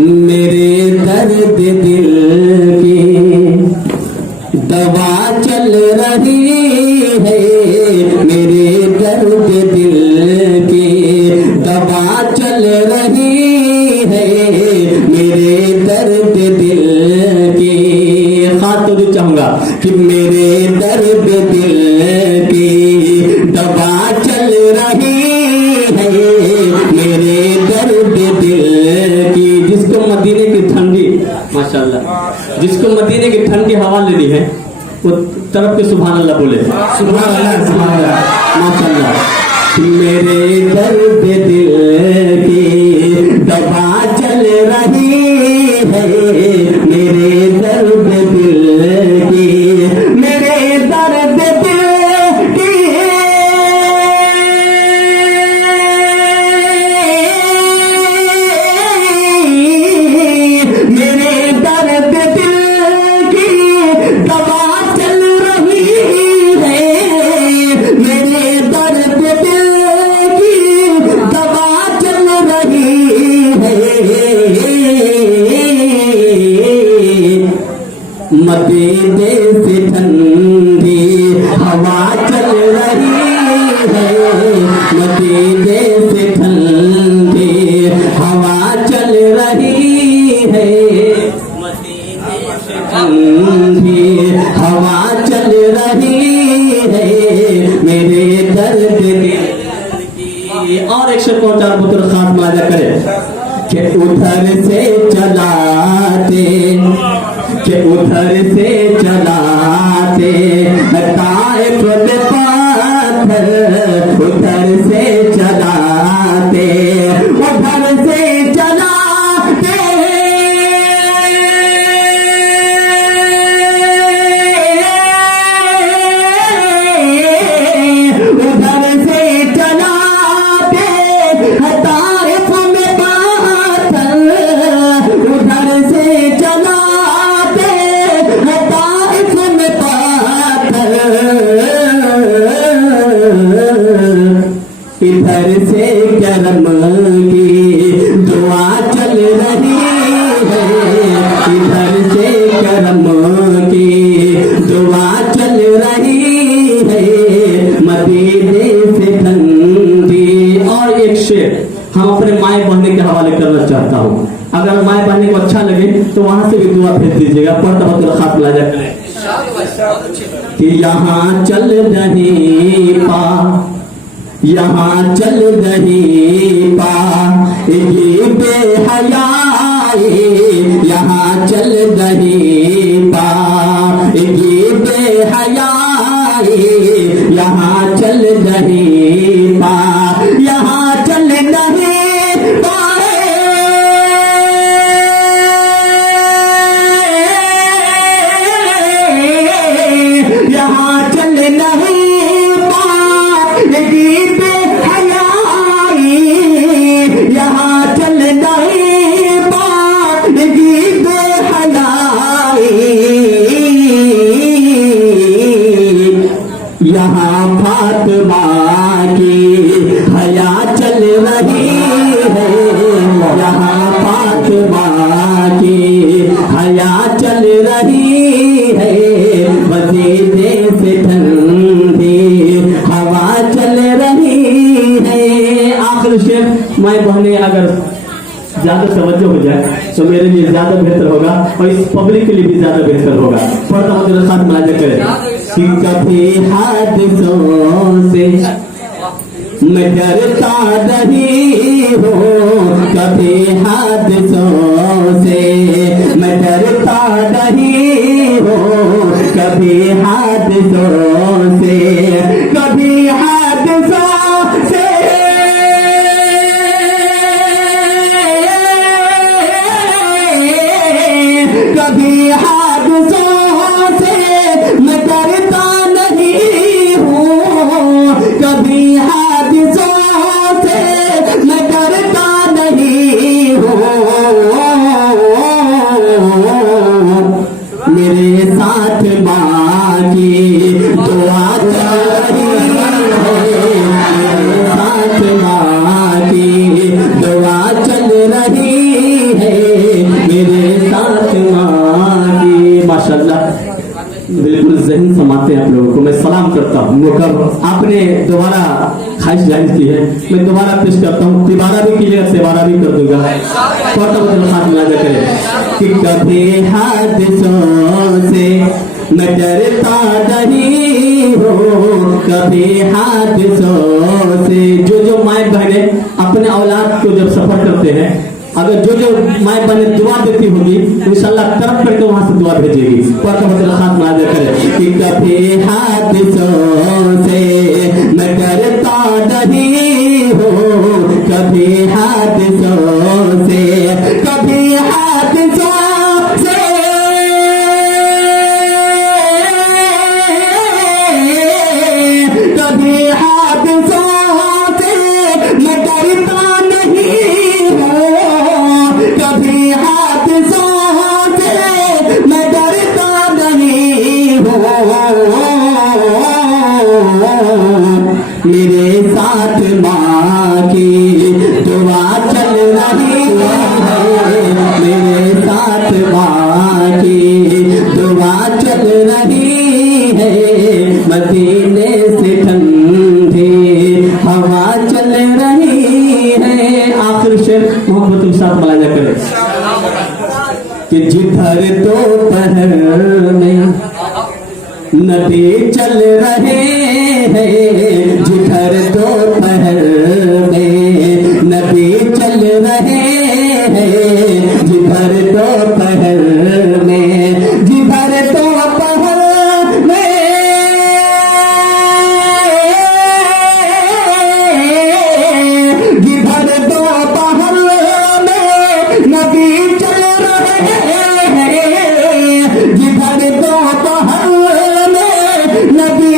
मेरे दर्द दिल की दवा चल रही है, मेरे दर्द दिल की दवा चल रही है, मेरे दर्द दिल की। खास तो चाहूंगा कि मेरे दर्द दिल की दवा चल रही है, मेरे दर्द दिल की। जिसको मदीने की ठंडी, माशाल्लाह, जिसको मदीने की ठंडी हवा लेनी है वो तरफ के सुभान अल्लाह बोले। सुभान अल्लाह, सुभान अल्लाह, माशाल्लाह। मेरे दर्द दिल की दवा चल रही है, मेरे दर्द दिल की, मेरे दर्द दिल की, मेरे दर्द दिल की दवा चल रही है, मेरे दर्द दिल की दवा चल रही है। मदीने से ठंडी हवा चल रही है, मदीने से ठंडी हवा चल रही है, मदीने से ठंडी हवा चल रही है, मेरे दर्द दिल की। और एक शेर को चार पुत्र खास माजा करे कि उधर से चलाते, कि उधर से चलाते ताइफ के पाथर, उधर से चलाते, उधर से चलाते, उधर से चलाते ताइफ में पाथर, उधर से चलाते ताइफ में पाथर, इधर से करम की दुआ चल रही है, इधर से करम की दुआ चल रही है, मदीने से ठंडी। और एक शेर हम अपने माए बहने के हवाले करना चाहता हूँ। अगर माए बहने को अच्छा लगे तो वहां से भी दुआ भेज दीजिएगा। पढ़ता हुआ खास लाजा करें कि यहाँ चल रही पा, यहाँ चल रही पा ये बेहयाई, यहाँ चल रही पा ये बेहयाई, यहाँ चल रही पा, यहाँ चल रही पाए, यहाँ चल रही पाएगी बेहयाई, यहाँ चल रही पाएगी बेहयाई, यहाँ फातिमा की हया चल रही है, यहाँ फातिमा की हया चल रही है, मदीने से ठंडी हवा चल रही है। आखिर शेर माए बहने अगर ज्यादा तवज्जो हो जाए तो मेरे लिए ज्यादा बेहतर होगा और इस पब्लिक के लिए भी ज्यादा बेहतर होगा। पढ़ता हूँ तेरे साथ मुलाजा करें कि कभी हादसों से मैं डरता रही हूँ, कभी हादसों से मैं डरता रही हूँ, कभी हादसों से, कभी हादसों से, कभी हादसों से मैं डरता नहीं हूँ, कभी हादसों से मैं डरता नहीं हूँ, मेरे साथ माँ की दुआ चल रही है, मेरे साथ माँ की दुआ चल रही है, और आपने दोबारा ख्वाहिश जाहिर की है, मैं दोबारा पेश करता हूँ, तिबारा भी कीजिएगा, तिबारा भी कर दूंगा। हाथ मिला करे कि कभी हादसों से मैं डरता नहीं हो, कभी हादसों से। जो माए बहने अपने औलाद को जब सफर करते हैं, अगर जो माए बहने दुआ देती होगी, इंशाल्लाह तरफ करके वहां से दुआ भेजेगी। हाथ मिला करे कि कभी हादसों से मैं डरता नहीं हो, कभी हादसों से, कभी हादसों से, कभी हादसों से मैं डरता नहीं हूँ, कभी हादसों से मैं डरता नहीं हूँ। मेरे साथ माँ की दुआ चल रही है, मेरे साथ माँ की दुआ चल रही है, मदीने से ठंडी हवा चल रही है। आखिर शेर मोहब्बत के साथ मलाजा करे कि जिधर दोपहर में नदी चल रहे हैं, जिधर दोपहर में नदी चल रहे हैं, जिधर दोपहर में, जिधर दोपहर में, जिधर दोपहर में नदी चल रहे हैं, जिधर दोपहर नबी